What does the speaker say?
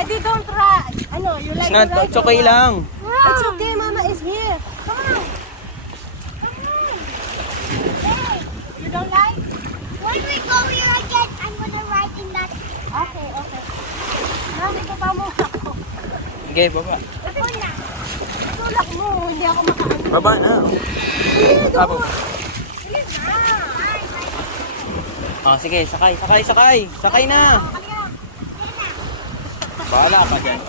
Adi, don't try. Ano, you like It's not, to ride? it's okay lang. It's okay, Mama is here. Come on. Come on. Hey, you don't like? When we go here again, I'm gonna ride in that. Okay, okay. Mami, baba mo ako. Okay, baba. Ako na. Tulak mo, hindi ako makaano. Baba na. Baba. Please na. Ah, sige, sakay. Sakay na. Bahala ka dyan.